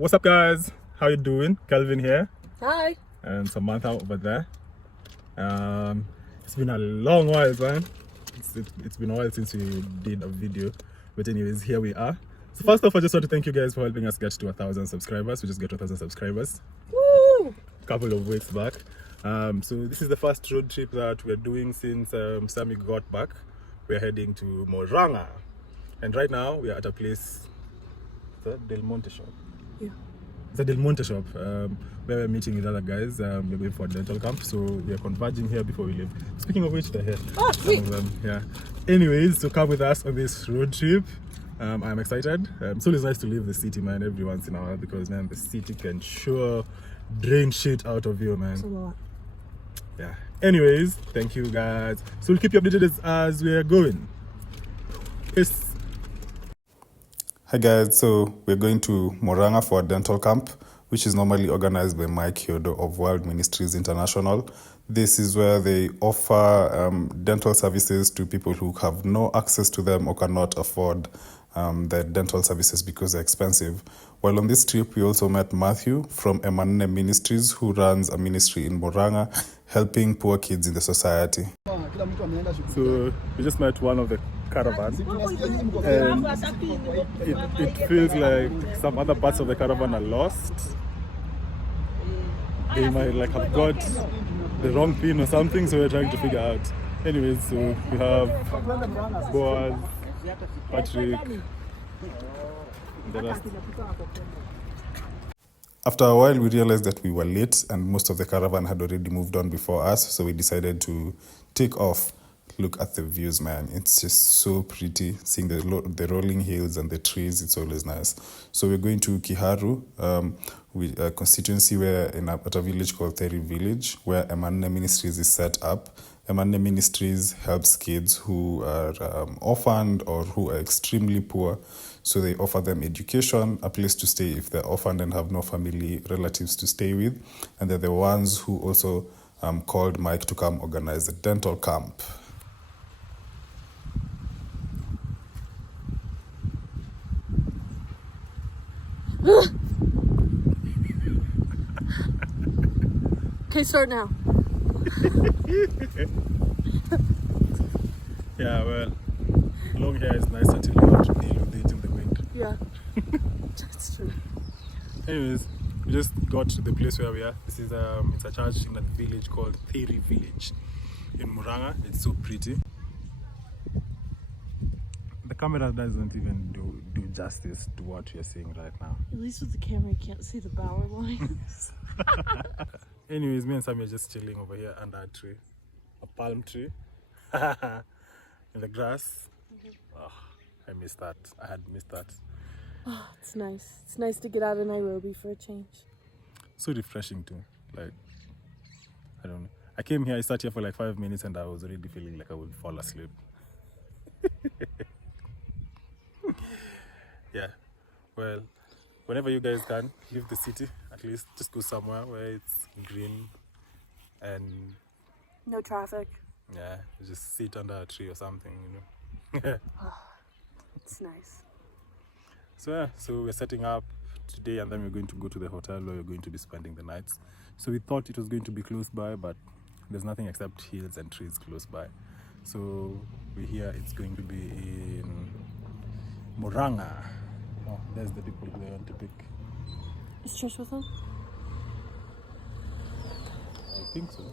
What's up, guys? How you doing? Kelvin here. Hi. And Samantha over there. It's been a long while, man. It's been a while since we did a video. But anyways, here we are. So first off, I just want to thank you guys for helping us get to 1,000 subscribers. We just got 1,000 subscribers. Woo! A couple of weeks back. So this is the first road trip that we're doing since Sammy got back. We're heading to Murang'a. And right now, we are at a place, the Del Monte shop. Yeah. It's a Del Monte shop where we're meeting with other guys. We're going for a dental camp, so we are converging here before we leave. Speaking of which, they're here. Oh, sweet. Yeah. Anyways, so come with us on this road trip. I'm excited. It's always nice to leave the city, man, every once in a while, because, man, the city can sure drain shit out of you, man. That's a lot. Yeah. Anyways, thank you, guys. So we'll keep you updated as we're going. Peace. Hi guys, so we're going to Murang'a for a dental camp, which is normally organized by Mathew of World Ministries International. This is where they offer dental services to people who have no access to them or cannot afford the dental services because they're expensive. While on this trip, we also met Mathew from Emmanne Ministries, who runs a ministry in Murang'a, helping poor kids in the society. So we just met one of the caravan, and it feels like some other parts of the caravan are lost. They might like have got the wrong pin or something, so we're trying to figure out. Anyways, so we have Boaz, Patrick, the rest. After a while, we realized that we were late and most of the caravan had already moved on before us, so we decided to take off. Look at the views, man. It's just so pretty. Seeing the rolling hills and the trees, it's always nice. So we're going to Kiharu, a constituency at a village called Theri Village, where Emmanne Ministries is set up. Emmanne Ministries helps kids who are orphaned or who are extremely poor. So they offer them education, a place to stay if they're orphaned and have no family relatives to stay with. And they're the ones who also called Mike to come organize a dental camp. Okay, start now. Yeah, well, long hair is nice until you have to deal with it in the wind. Yeah. That's true. Anyways, we just got to the place where we are. This is it's a church in a village called Theri Village in Murang'a. It's so pretty. The camera doesn't even do justice to what you're seeing right now. At least with the camera, you can't see the bower lines. Anyways, me and Sammy are just chilling over here under a tree, a palm tree, in the grass. Oh, I missed that. I had missed that. Oh, it's nice. It's nice to get out of Nairobi for a change. So refreshing too. Like, I don't know. I came here, I sat here for like 5 minutes and I was already feeling like I would fall asleep. Yeah, well, whenever you guys can, leave the city, at least just go somewhere where it's green and No traffic. yeah, just sit under a tree or something, you know. It's nice. So yeah, so we're setting up today and then we're going to go to the hotel where we're going to be spending the nights. So we thought it was going to be close by, but there's nothing except hills and trees close by. So we hear it's going to be in Murang'a. Oh, there's the people they want to pick. Is Trish with them? I think so.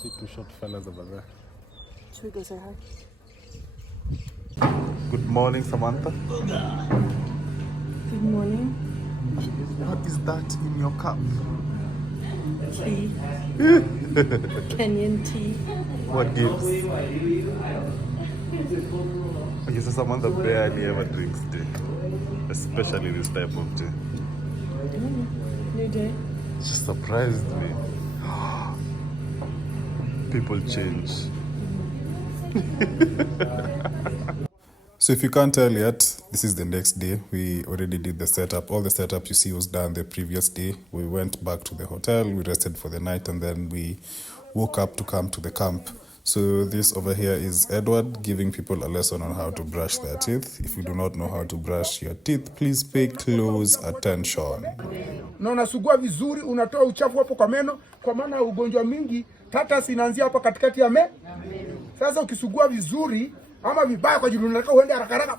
See two short fellas over there. Should we go say hi? Good morning, Samantha. Good morning. What is that in your cup? Tea. Kenyan tea. What gives? Okay, so Samantha barely ever drinks tea, especially this type of tea. New day. It just surprised me. People change. So if you can't tell yet, this is the next day. We already did the setup. All the setup you see was done the previous day. We went back to the hotel, we rested for the night, and then we woke up to come to the camp. So this over here is Edward giving people a lesson on how to brush their teeth. If you do not know how to brush your teeth, please pay close attention. Na unasugua vizuri, unatoa uchafu hapo kwa meno, kwa maana ugonjwa mingi tata inaanzia hapa katikati ya meno. Sasa ukisugua vizuri ama vibaya kwa ajili unataka uende haraka haraka,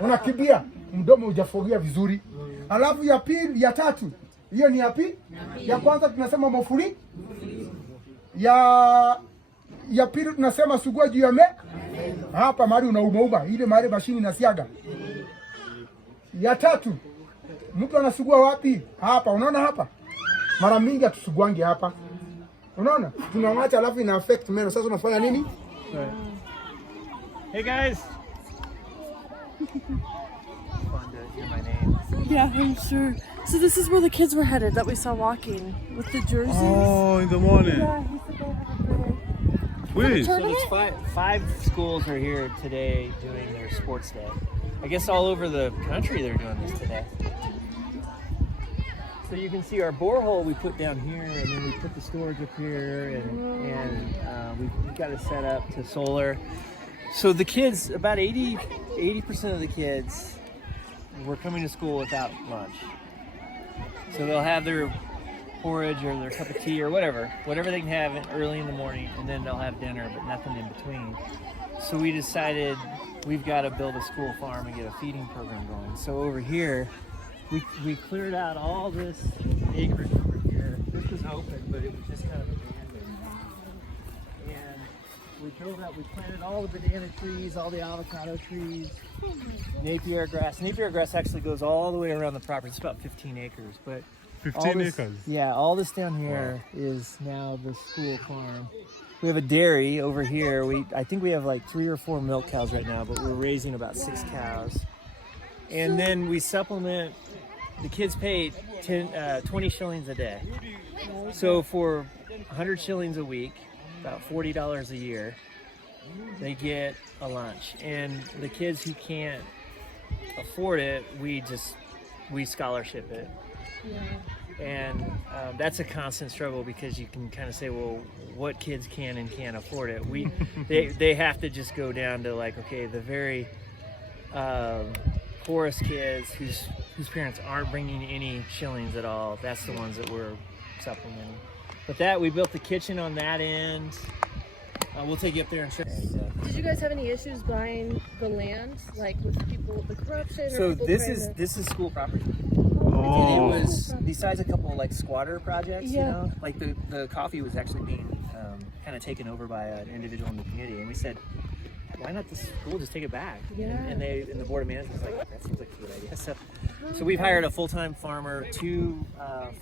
unakimbia, mdomo hujafogia vizuri. Alafu ya pili, ya tatu, hiyo ni ya pili. Ya kwanza tunasema mafuri. Ya pili tunasema sugua juu ya hapa mahali unauma ile mahali mashini inasiaga. Ya tatu, mtu anasugua wapi? Hapa, unaona hapa? Mara mingi atusuguange hapa. Unaona? Tunamwacha alafu ina affect meno. Sasa unafanya nini? Hey guys. Fun to hear my name. Yeah, I'm sure. So this is where the kids were headed that we saw walking with the jerseys. Oh, in the morning. Yeah, he said they have a Wait. So there's five schools are here today doing their sports day. I guess all over the country they're doing this today. So you can see our borehole we put down here, and then we put the storage up here, and we've got it set up to solar. So the kids, about 80% of the kids were coming to school without lunch. So they'll have their porridge or their cup of tea or whatever they can have early in the morning, and then they'll have dinner, but nothing in between. So we decided we've got to build a school farm and get a feeding program going. So over here, we cleared out all this acreage over here. This was open, but it was just kind of abandoned. And we planted all the banana trees, all the avocado trees, Napier grass. Napier grass actually goes all the way around the property. It's about 15 acres, but 15 acres? Yeah, all this down here is now the school farm. We have a dairy over here. I think we have like 3 or 4 milk cows right now, but we're raising about 6 cows. And then we supplement. The kids pay 20 shillings a day. So for 100 shillings a week, about $40 a year, they get a lunch. And the kids who can't afford it, we scholarship it. Yeah. And that's a constant struggle because you can kind of say, well, what kids can and can't afford it? They have to just go down to like, okay, the very poorest kids whose parents aren't bringing any shillings at all. That's the ones that we're supplementing. But we built the kitchen on that end. We'll take you up there and show you. Did you guys have any issues buying the land, like with people, the corruption? So or this is school property. Oh. It was, besides a couple like squatter projects, Yeah. you know, like the coffee was actually being kind of taken over by an individual in the community, and we said, why not the school just take it back? Yeah. And the board of management was like, that seems like a good idea. So we've hired a full-time farmer, 2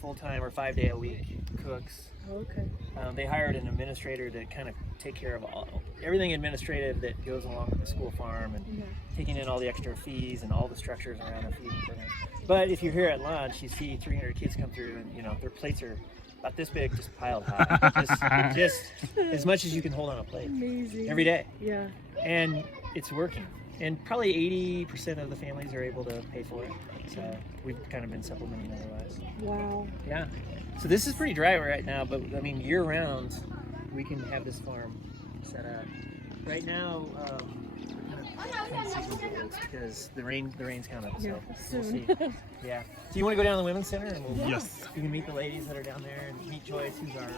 full-time or 5-day-a-week cooks. Okay. They hired an administrator to kind of take care of everything administrative that goes along with the school farm and taking in all the extra fees and all the structures around the feeding program. But if you're here at lunch, you see 300 kids come through, and you know their plates are about this big, just piled high, just as much as you can hold on a plate. Amazing. Every day. Yeah. And it's working. And probably 80% of the families are able to pay for it. So we've kind of been supplementing otherwise. Wow. Yeah. So this is pretty dry right now, but I mean, year round, we can have this farm set up. Right now, because the rain's coming, so we'll see. Yeah. So you want to go down to the women's center, and Yes. you can meet the ladies that are down there, and meet Joyce, who's our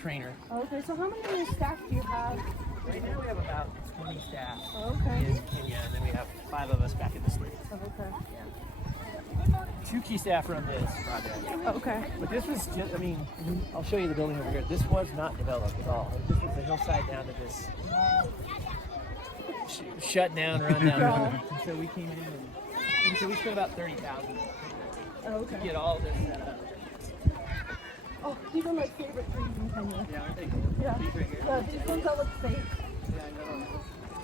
trainer. Okay, so how many staff do you have? Right now we have about 20 staff Okay. in Kenya, and then we have 5 of us back in the States. Okay. Yeah. 2 key staff run this project. Okay. But this was just, I mean, I'll show you the building over here. This was not developed at all. This was the hillside down to this shut down, run down. And so we came in and so we spent about $30,000 Okay. to get all this set up. Oh, these are my favorite trees in Kenya. Yeah, aren't they cool? Yeah. These right here. Yeah, these ones that look safe. Yeah, I know.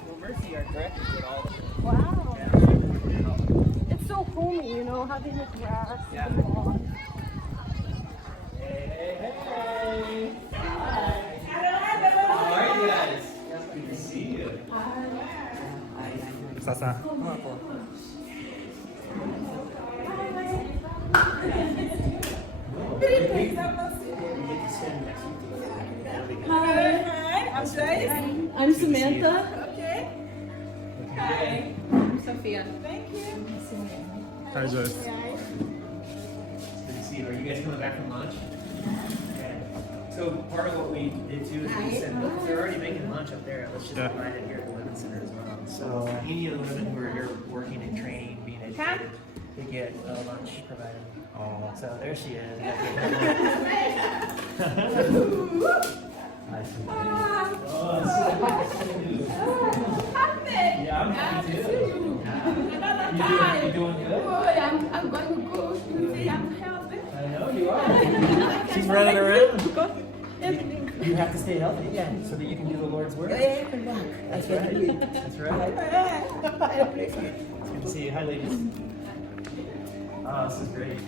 Well, Mercy, our director, did all of it. Wow. Yeah, she did all of it. It's so homey, you know, having the grass Yeah. and the lawn. Hey. Hi. How are you guys? Good to see you. Sasa. Come on, Paul. We get to spend I'm Joyce. I'm Samantha. Okay. Hi. I'm Sophia. Thank you. Hi, Joyce. Good to see you. Are you guys coming back from lunch? Yeah. So part of what we did too is we said, look, they're already making lunch up there. Let's just provide it here at the Women's Center as well. So any of the women who are here working and training, being educated, they get lunch provided. Oh. So there she is. Yeah, I'm happy too. You doing good? I'm going to go. You see, I'm healthy. I know you are. She's running around. You have to stay healthy, so that you can do the Lord's work. That's right. That's right. It's good to see you. Hi, ladies. Oh, this is great.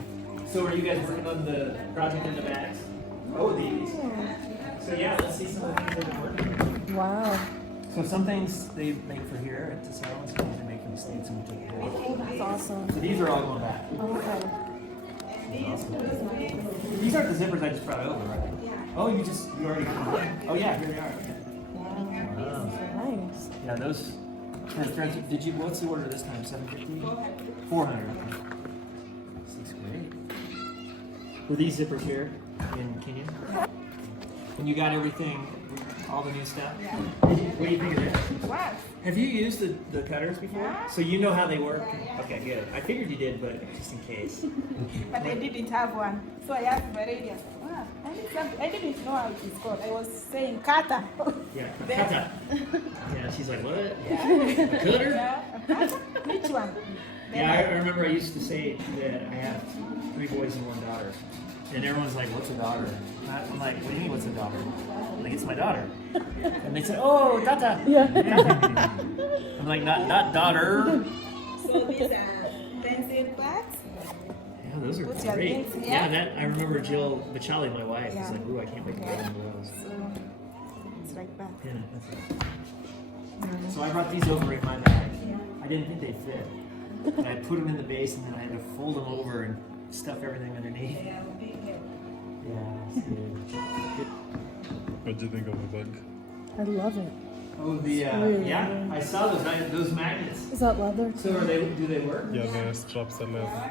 So, are you guys working on the project in the bags? Oh, these. So, yeah, let's see some of the things that they're working on. Wow. So, some things they make for here to sell, and some things they make for the States and we take care of. That's awesome. So, these are all going back. Okay. Awesome. These aren't the zippers I just brought over, right? Oh, you already. Oh, yeah, here they are. Wow. Nice. Yeah, those. Did you? What's the order this time? 750. 400. This looks great. Were these zippers here in Kenya? And you got everything, all the new stuff. Yeah. What do you think of this? Wow. Have you used the cutters before? Yeah. So you know how they work. Okay, good. I figured you did, but just in case. But I didn't have one. So I asked my lady, wow, I didn't know how it's called. I was saying kata. Yeah, Then- kata. Yeah, she's like, what? Yeah. A cutter? Yeah. Kata? Which one? Then Yeah, I remember I used to say that I have 3 boys and 1 daughter. And everyone's like, what's a daughter? I'm like, what do you mean, what's a daughter? I'm like, it's my daughter. And they said, oh, Tata. Yeah. I'm like, not daughter. So these are pencil bags. Yeah, those are What's your great. things? Yeah, Yeah. that I remember Jill Bachali, my wife, was Yeah. like, ooh, I can't wait to get one of those. So it's like that. Yeah, that's it. So I brought these over in my bag. I didn't think they'd fit. And I put them in the base and then I had to fold them over and stuff everything underneath. Yeah, big head. Yeah, it's good. What do you think of the bag? I love it. Oh, the really yeah, good. I saw those magnets. Is that leather? So do they work? Yeah, the straps are leather.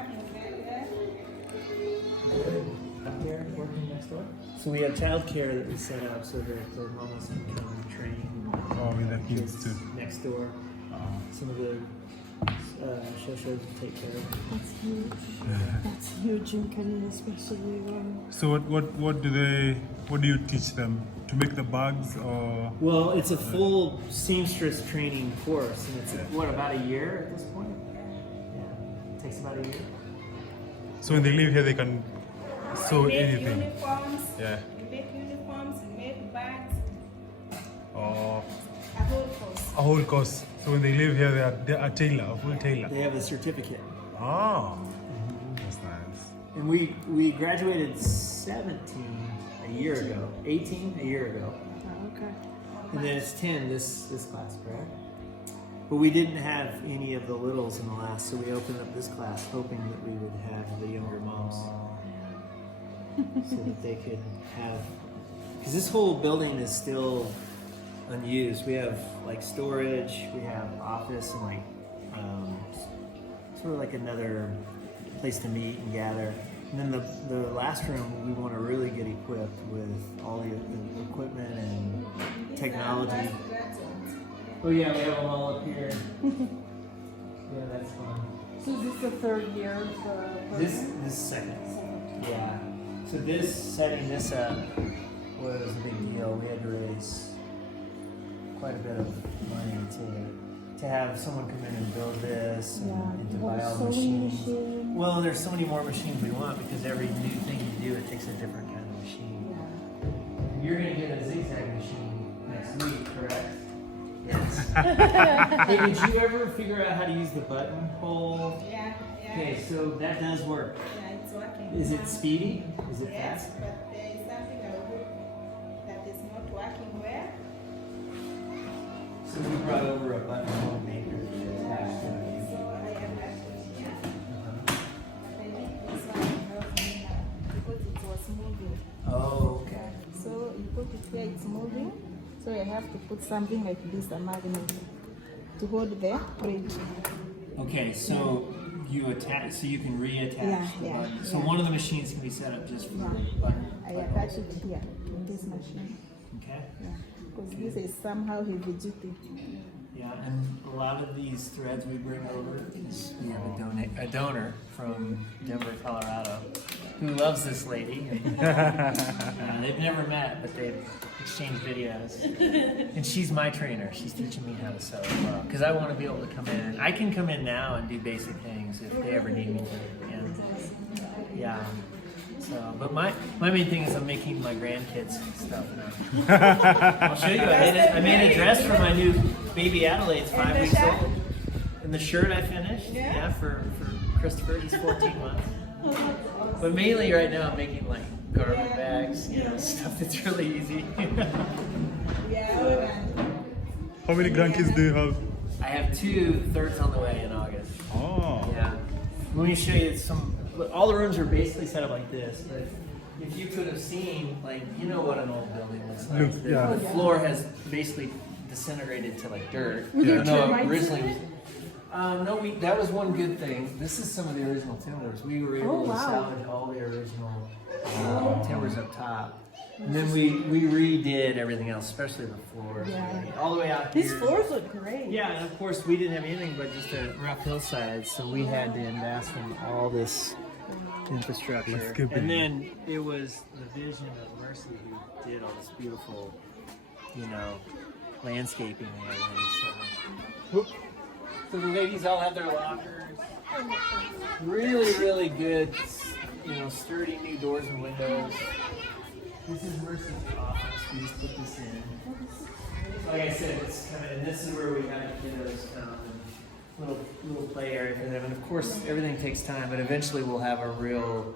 Up there, working next door. So we have childcare that we set up so that the mamas can come and train Oh, with the kids too. next door. Some of the shows take care of. That's huge. That's huge in Kenya, especially. So what do you teach them? To make the bags or? Well, it's a full seamstress training course, and it's about a year at this point. Yeah, it takes about a year. So when they live here, they can sew We make anything. uniforms. Yeah. We make uniforms. We make bags. Oh, A whole course. a whole course. So when they live here, they are a tailor, a full tailor. They have a certificate. Oh, that's nice. And we graduated 17 a year ago, 18 a year ago, Oh, okay. and then it's 10 this class, correct? But we didn't have any of the littles in the last, so we opened up this class hoping that we would have the younger moms, so that they could have, because this whole building is still unused. We have like storage, we have office, and like sort of like another place to meet and gather. And then the last room we want to really get equipped with all the equipment and technology. Oh yeah, we have them all up here. Yeah, that's fun. So is this the 3rd year of the This second. Yeah. So this setting this up was a big deal. We had to raise quite a bit of money to have someone come in and build this and to buy all the machines. Well, there's so many more machines we want because every new thing you do, it takes a different kind of machine. Yeah. You're gonna get a zigzag machine next week, correct? Yes. Hey, did you ever figure out how to use the buttonhole? Yeah. Okay, so that does work. Yeah, it's working. Is it speedy? Is it Yes, fast? but there is something that is not working well. So we brought over a buttonhole maker to attach to it. So I am actually here. But I think this one helps me now because it was moving. Oh, okay. So you put it where it's moving. So I have to put something like this, a magnet, to hold the bridge. Okay, so you attach, so you can reattach the button. So one of the machines can be set up just for the button. I attach it here in this machine. Okay. Yeah, because this is somehow heavy duty. Yeah, and a lot of these threads we bring over is we have a donor from Denver, Colorado, who loves this lady. They've never met, but they've exchanged videos. And she's my trainer. She's teaching me how to sew as well. Because I want to be able to come in. I can come in now and do basic things if they ever need me to. And yeah. So, but my main thing is I'm making my grandkids stuff now. I'll show you. I made a dress for my new baby Adelaide's 5 weeks old. And the shirt I finished, for Christopher, he's 14 months. But mainly right now I'm making like garment bags, stuff that's really easy. How many grandkids do you have? I have 2, third's on the way in August. Oh. Yeah. Let me show you all the rooms are basically set up like this, but if you could have seen, like, you know what an old building looks like. The floor has basically disintegrated to like dirt. Originally, that was one good thing. This is some of the original timbers. We were able to salvage all the original timbers up top. And then we redid everything else, especially the floors. All the way out here. These floors look great. Yeah, and of course we didn't have anything but just a rough hillside, so we had to invest in all this infrastructure. And then it was the vision of Mercy who did all this beautiful, landscaping and everything. So the ladies all have their lockers. Really, really good, sturdy new doors and windows. This is Mercy's office. We just put this in. Like I said, it's kind of, and this is where we have the kiddos come and little play area for them. And of course, everything takes time, but eventually we'll have a real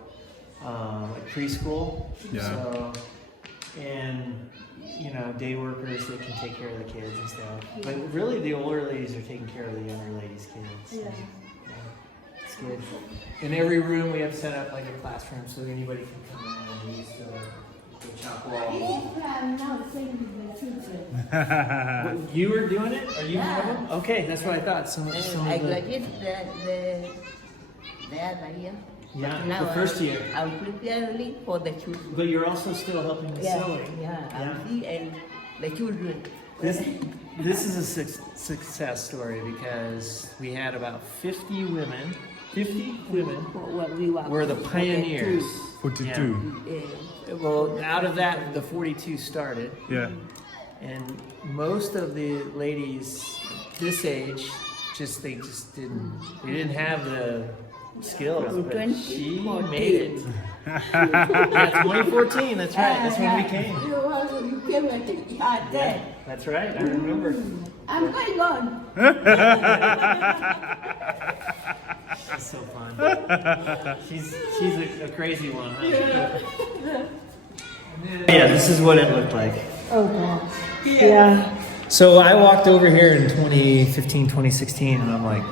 preschool. Yeah. So, and day workers that can take care of the kids and stuff. But really, the older ladies are taking care of the younger ladies' kids. Yeah. It's good. In every room, we have set up like a classroom so anybody can come in and use the chalk walls. You were doing it? Are you one of them? Okay, that's what I thought. I graduated the other year. Yeah, now the first year. I'm preparing for the children. But you're also still helping with sewing. And the children. This is a success story because we had about 50 women. 50 women were the pioneers. 42. Yeah. Well, out of that, the 42 started. Yeah. And most of the ladies this age, they didn't have the skills. But she made it. Yeah, 2014. That's right. That's when we came. You came and you had that. That's right. I remember. I'm going on. She's so fun. She's a crazy one, huh? Yeah, this is what it looked like. Oh gosh. Yeah. So I walked over here in 2015, 2016, and I'm like,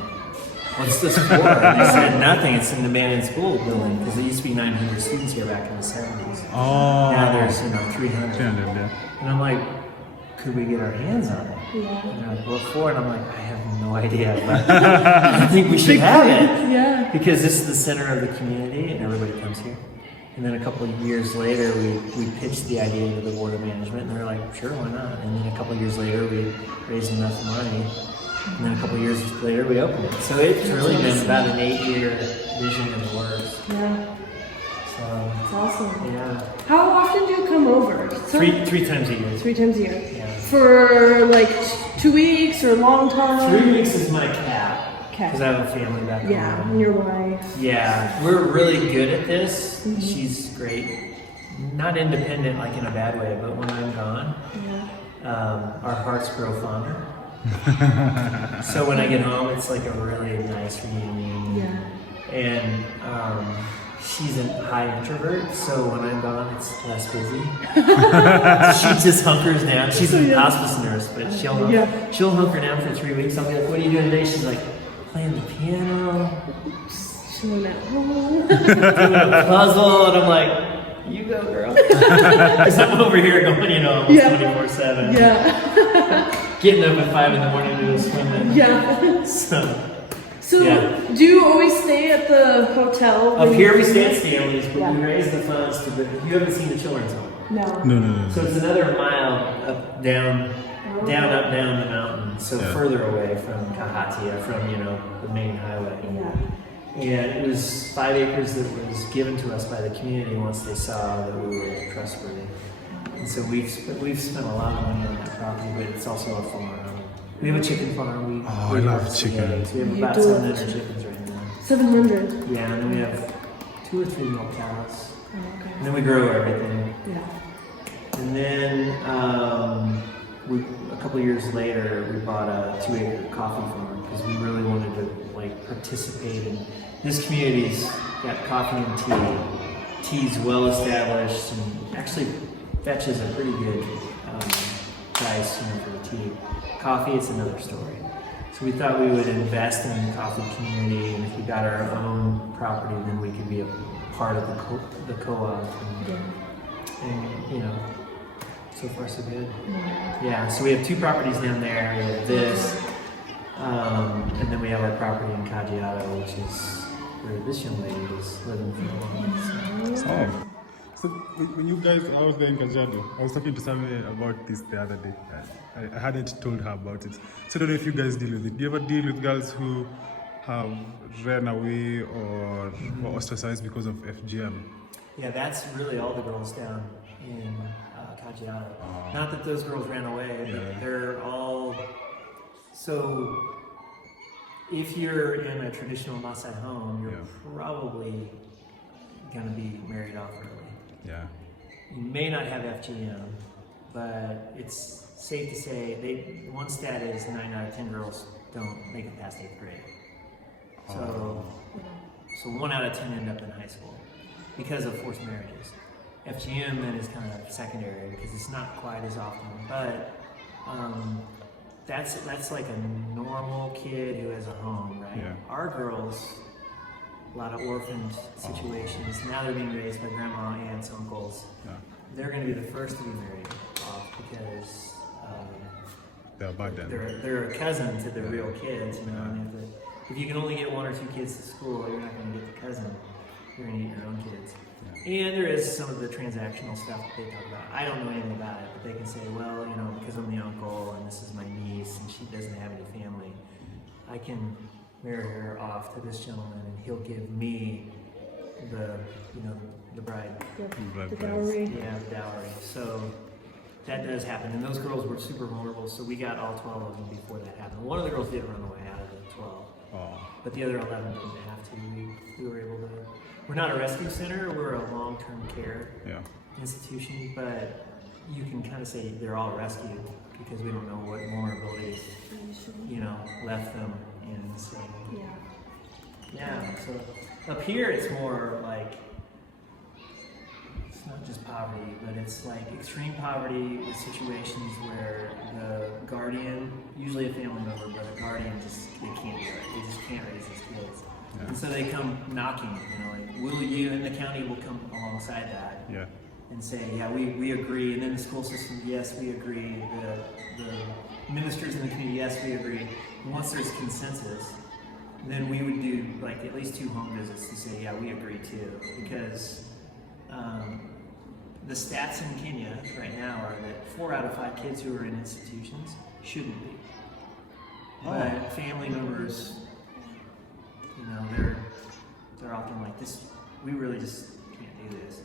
what's this for? And they said nothing. It's an abandoned school building because there used to be 900 students here back in the 70s. Oh. Now there's 300. 300, yeah. And I'm like, could we get our hands on it? Yeah. And they're like, what for? And I'm like, I have no idea, but I think we should have it. Yeah. Because this is the center of the community and everybody comes here. And then a couple of years later, we pitched the idea to the Board of Management, and they're like, sure, why not? And then a couple of years later, we raised enough money. And then a couple of years later, we opened it. So it's really been about an 8-year vision in the works. Yeah. So, It's awesome. yeah. How often do you come over? Three times a year. 3 times a year. Yeah. For like 2 weeks or a long time? 3 weeks is my cap. Okay. Because I have a family back home. Yeah, and your wife. Yeah, we're really good at this. Mm-hmm. She's great. Not independent, like in a bad way, but when I'm gone, our hearts grow fonder. So when I get home, it's like a really nice reunion. Yeah. And she's a high introvert, so when I'm gone, it's less busy. She just hunkers down. She's a hospice nurse, but she'll hunker down for 3 weeks. I'll be like, what are you doing today? She's like, playing the piano, Chilling at home. doing a puzzle, and I'm like, you go, girl. Because I'm over here going, almost 24/7. Yeah. getting up at 5 in the morning to go swimming. Yeah. So, Yeah. do you always stay at the hotel? Up here we stay at Stanley's, but Yeah. we raise the funds to the. You haven't seen the children's home. No. No. So it's another mile up, down the mountain, so Yeah. further away from Kahatia, from the main highway. Yeah. And it was 5 acres that was given to us by the community once they saw that we were trustworthy. And so we've spent a lot of money on that property, but it's also a farm. We have a chicken farm. I love chicken. Eggs. We have You about do 700 love chickens right now. 700. Yeah, and then we have 2 or 3 milk cows. Oh, okay. And then we grow everything. Yeah. And then a couple of years later, we bought a 2-acre coffee farm because we really wanted to participate in this community's got coffee and tea. Tea's well established and actually fetches a pretty good price for the tea. Coffee, it's another story. So we thought we would invest in the coffee community, and if we got our own property, then we could be a part of the co-op. And so far so good. Yeah, so we have 2 properties down there. We have this, and then we have our property in Kajiado, which is where this young lady was living for a while. So. So when you guys, I was there in Kajiado, I was talking to somebody about this the other day. I hadn't told her about it. So I don't know if you guys deal with it. Do you ever deal with girls who have ran away or ostracized because of FGM? Yeah, that's really all the girls down in Kajiado. Not that those girls ran away, but they're all... So if you're in a traditional Maasai home, you're probably going to be married off early. Yeah. You may not have FGM, but it's safe to say one stat is 9 out of 10 girls don't make it past 8th grade. So 1 out of 10 end up in high school because of forced marriages. FGM then is kind of secondary because it's not quite as often, but that's like a normal kid who has a home, right? Yeah. Our girls, a lot of orphaned situations. Now they're being raised by grandma, aunts, uncles. Yeah. They're going to be the first to be married off because They're bad then. they're a cousin to the real kids. And if you can only get 1 or 2 kids to school, you're not going to get the cousin. You're going to get your own kids. Yeah. And there is some of the transactional stuff that they talk about. I don't know anything about it, but they can say, well, because I'm the uncle and this is my niece and she doesn't have any family, I can marry her off to this gentleman and he'll give me the bride. The dowry. Yeah, the dowry. So that does happen. And those girls were super vulnerable, so we got all 12 of them before that happened. One of the girls did run away out of the 12. But the other 11 didn't have to. We were able to. We're not a rescue center, we're a long-term care institution, but you can kind of say they're all rescued because we don't know what vulnerabilities, left them in. So, so up here it's more like, it's not just poverty, but it's like extreme poverty with situations where the guardian, usually a family member, but a guardian they can't do it. They just can't raise these kids. Yeah. And so they come knocking, will you, and the county will come alongside that and say, we agree. And then the school system, yes, we agree. The ministers in the community, yes, we agree. And once there's consensus, then we would do at least 2 home visits to say, we agree too. Because the stats in Kenya right now are that 4 out of 5 kids who are in institutions shouldn't be. But family members, they're often like, this, we really just can't do this.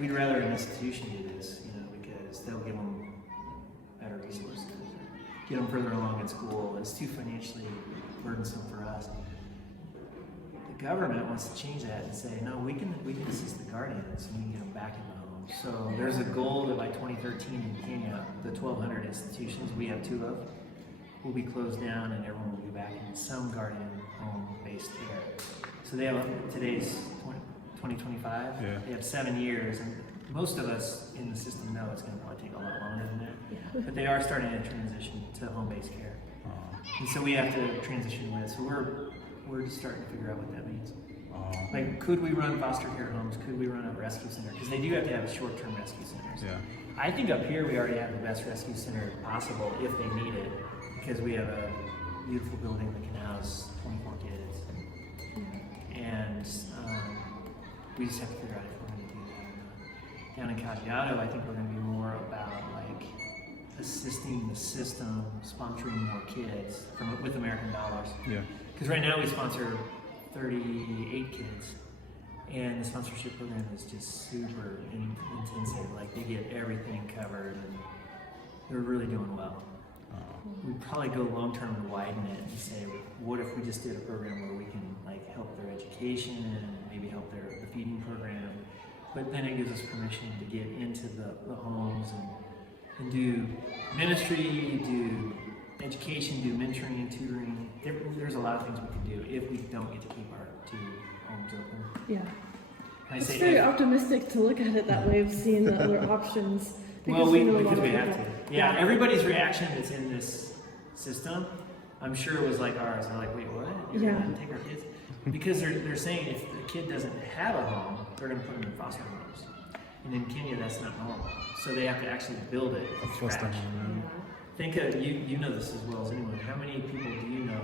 We'd rather an institution do this, because they'll give them better resources, get them further along in school. It's too financially burdensome for us. The government wants to change that and say, no, we can assist the guardians and we can get them back in the home. So there's a goal that by 2013 in Kenya, the 1,200 institutions we have 2 of will be closed down and everyone will be back in some guardian home-based care. So they have, today's 2025, they have 7 years, and most of us in the system know it's going to probably take a lot longer than that. But they are starting to transition to home-based care. And so we have to transition with. So we're just starting to figure out what that means. Could we run foster care homes? Could we run a rescue center? Because they do have to have short-term rescue centers. I think up here we already have the best rescue center possible if they need it. because we have a beautiful building that can house 24 kids. And we just have to figure out if we're going to do that or not. Down in Caggiato, I think we're going to be more about like assisting the system, sponsoring more kids with American dollars. Yeah. Because right now we sponsor 38 kids, and the sponsorship program is just super intensive. Like they get everything covered, and they're really doing well. We'd probably go long term and widen it and say, what if we just did a program where we can like help their education and maybe help the feeding program, but then it gives us permission to get into the homes and do ministry, do education, do mentoring, tutoring. There's a lot of things we can do if we don't get to keep our 2 homes open. Yeah. I It's say very if- optimistic to look at it that way of seeing the other options. Well, we know a lot because we of have people. to. Yeah, everybody's reaction that's in this system, I'm sure it was like ours. They're like, wait, what? You're Yeah. gonna take our kids? Because they're saying if the kid doesn't have a home, they're gonna put them in foster homes. And in Kenya, that's not normal. So they have to actually build it from Foster scratch. home, Think of, you know this as well as anyone, how many people do you know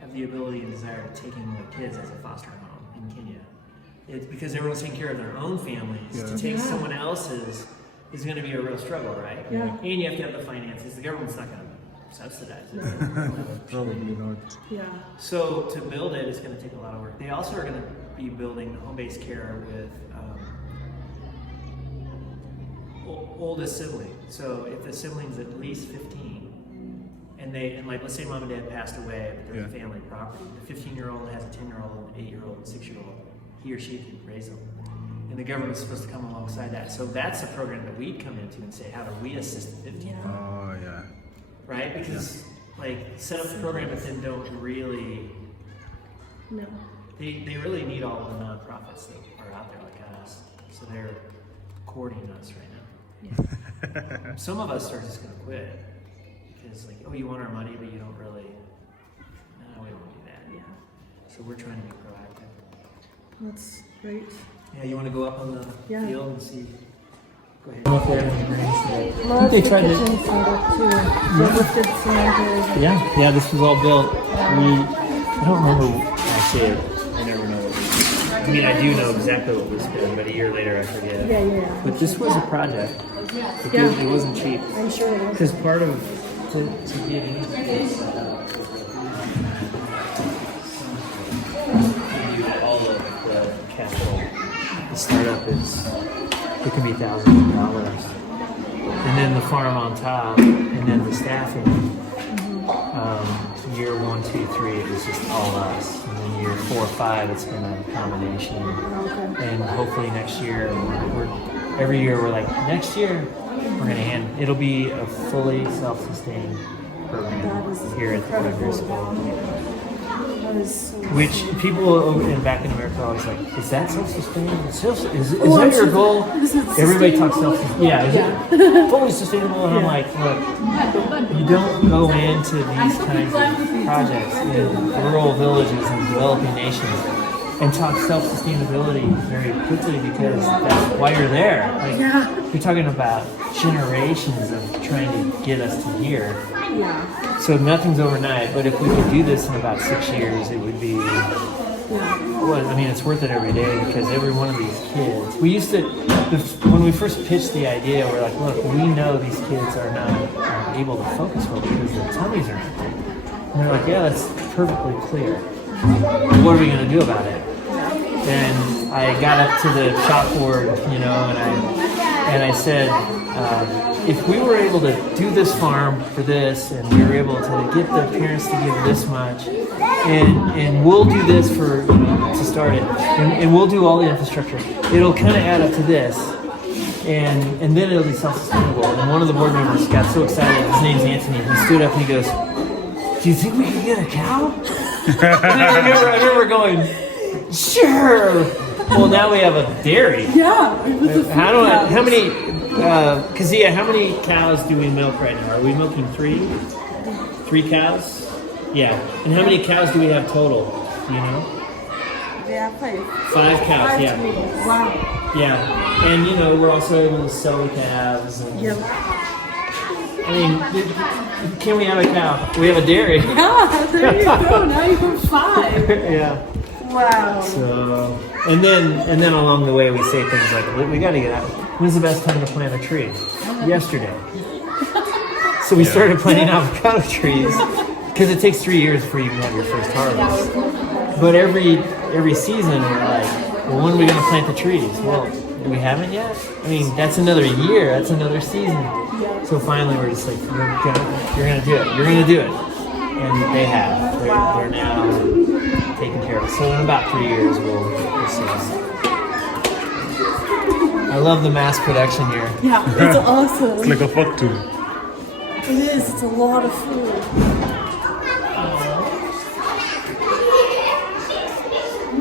have the ability and desire to take in more kids as a foster home in Kenya? It's because everyone's taking care of their own families. Yeah. To take Yeah. someone else's is going to be a real struggle, right? Yeah. And you have to have the finances. The government's not going to subsidize it. Probably not. Yeah. So to build it is going to take a lot of work. They also are going to be building home-based care with oldest sibling. So if the sibling's at least 15, and like let's say mom and dad passed away, but there's a family property. The 15-year-old has a 10-year-old, an 8-year-old, and 6-year-old. He or she can raise them. And the government's supposed to come alongside that. So that's a program that we'd come into and say, how do we assist the 15-year-old? Oh, yeah. Right? Because like set up the program, but then don't really. No. They really need all the nonprofits that are out there like us. So they're courting us right now. Some of us are just going to quit because like, oh, you want our money, but you don't really. No, we don't do that. Yeah. So we're trying to be proactive. That's great. Yeah, you want to go up on the Yeah. field and see? Go ahead. Love they the tried to- kitchen set up too. The lifted cement. Yeah, this was all built. I don't remember. I say it. I never know. I mean, I do know exactly what was spent, but a year later I forget. Yeah. But this was a project. Yeah. It wasn't cheap. I'm sure it is. Because part of to get anything set up, you do all of the capital. The startup it can be thousands of dollars, and then the farm on top, and then the staffing. Year 1, 2, 3, it was just all us, and then year 4, 5, it's been a combination. And hopefully next year, every year we're like, next year we're gonna it'll be a fully self-sustained program here at the Woodbury School. That is so Which people back in America are always like, is that self-sustained? Is that your goal? Everybody talks self-sustained. Yeah, is it fully sustainable? And I'm like, look, you don't go into these kinds of projects in rural villages and developing nations and talk self-sustainability very quickly because that's why you're there. Like, you're talking about generations of trying to get us to here. Yeah. So nothing's overnight, but if we could do this in about 6 years, it would be, well, I mean, it's worth it every day because every one of these kids, we used to, when we first pitched the idea, we're like, look, we know these kids are not able to focus well because their tummies are not big. And they're like, yeah, that's perfectly clear. What are we going to do about it? And I got up to the chalkboard, and I said, if we were able to do this farm for this, and we were able to get the parents to give this much, and we'll do this to start it, and we'll do all the infrastructure, it'll kind of add up to this, and then it'll be self-sustainable. And one of the board members got so excited, his name's Anthony, he stood up and he goes, do you think we can get a cow? And I remember going, sure. Well, now we have a dairy. Yeah. How many? How many cows do we milk right now? Are we milking 3? 3 cows? Yeah. And how many cows do we have total? Do you know? Yeah, 5 cows. Yeah. Wow. Yeah. And we're also able to sell the calves. And, I mean, can we have a cow? We have a dairy. Yeah, there you go. Now you have 5. Yeah. Wow. So, and then along the way we say things like, we got to get out. When's the best time to plant a tree? Yesterday. So we started planting avocado trees because it takes 3 years before you can have your first harvest. But every season we're like, well, when are we going to plant the trees? Well, we haven't yet. I mean, that's another year. That's another season. So finally, we're just like, you're gonna do it. You're gonna do it, and they have. They're now taking care of it. So in about 3 years, we'll see. I love the mass production here. Yeah, it's awesome. It's like a factory. It is. It's a lot of food.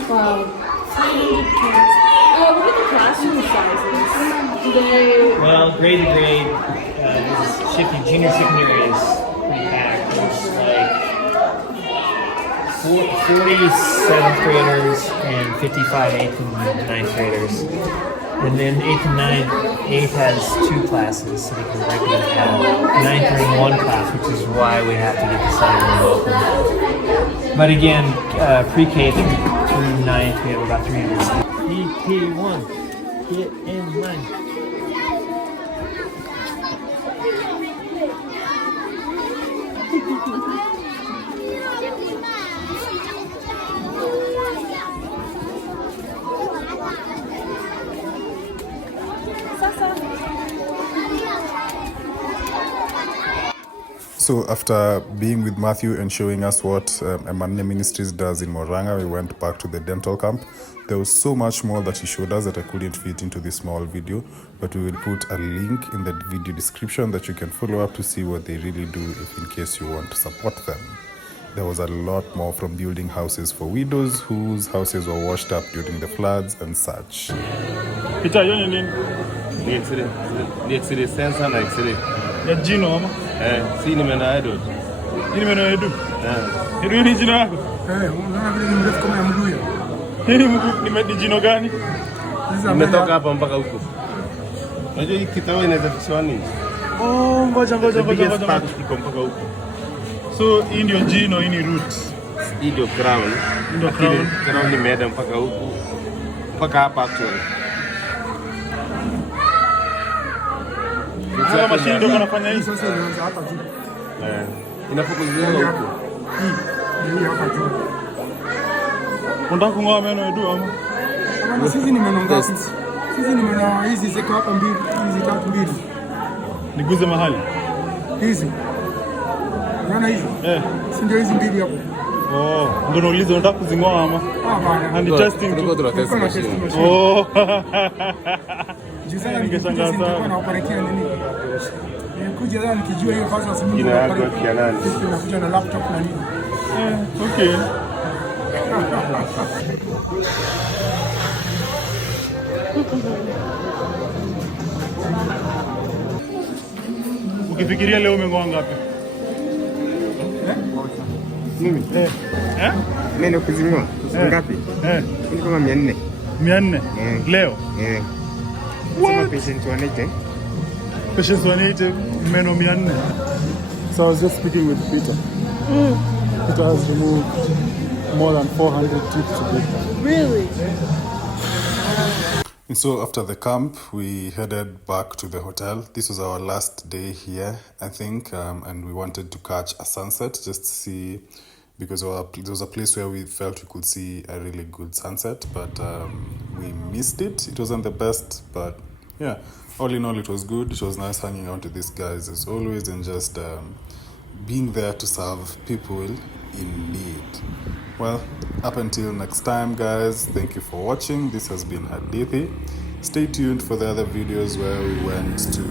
Wow. 300 kids. Oh, look at the classroom sizes. They... Well, grade to grade, shifting junior secondary is pretty packed. There's like 40 7th graders and 55 8th and 9th graders. And then 8th and 8th has 2 classes, so they can regularly have 9th are in 1 class, which is why we have to get the side room open. But again, pre-K through 9th, we have about 300 students. EP1, get in line. So after being with Mathew and showing us what Emmanne Ministries does in Murang'a, we went back to the dental camp. There was so much more that he showed us that I couldn't fit into this small video, but we will put a link in the video description that you can follow up to see what they really do if in case you want to support them. There was a lot more, from building houses for widows whose houses were washed up during the floods and such. Peter, you're in The X-ray sensor na X-ray. ya jino ama? Si nimeona Edward. Hii meno ya Edu. Edu ni jino yako? Unaona vile ni mrefu kama ya mduya. Ni jino gani? Nimetoka hapa mpaka huko. Unajua hii kitabu inaweza kushona nini? Oh, ngoja. Iko mpaka huko. So hii ndio jino, hii ni root. Hii ndio crown. Ndio crown. Crown imeenda mpaka huko. Mpaka hapa actually. Sasa mashine ndio kanafanya hii. Sasa inaanza hapa juu. Inapokuzia huko. Hii hapa juu. Unataka kung'oa meno Edu ama? Kama sisi ni meno ngapi? Sisi ni meno hizi ziko hapa mbili, hizi 3 mbili. Niguze mahali. Hizi. Unaona hizi? Si ndio hizi mbili hapo. Oh, ndio nauliza unataka kuzing'oa ama? Bana. And testing tu. Tunatest machine. Oh. Jisana ningeshangaa sana. Na operatia nini? Nikuja leo nikijua hiyo kazi wasimama. Jina yako ya nani? Tunakuja na laptop na nini? Okay. Ukifikiria leo umeng'oa ngapi? Mimi? Mimi kuzing'oa. Ngapi? Ni kama 400. 400? Leo? What? Patient 180. Patients 180, meno 400. So I was just speaking with Peter. Peter has removed more than 400 teeth today. Really? And so after the camp, we headed back to the hotel. This was our last day here, I think, and we wanted to catch a sunset just to see, because there was a place where we felt we could see a really good sunset, but we missed it. It wasn't the best, but yeah, all in all, it was good. It was nice hanging out with these guys as always, and just being there to serve people in need. Well, up until next time, guys, thank you for watching. This has been Hadithi. Stay tuned for the other videos where we went to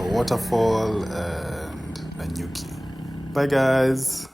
a waterfall and a Nyuki. Bye, guys.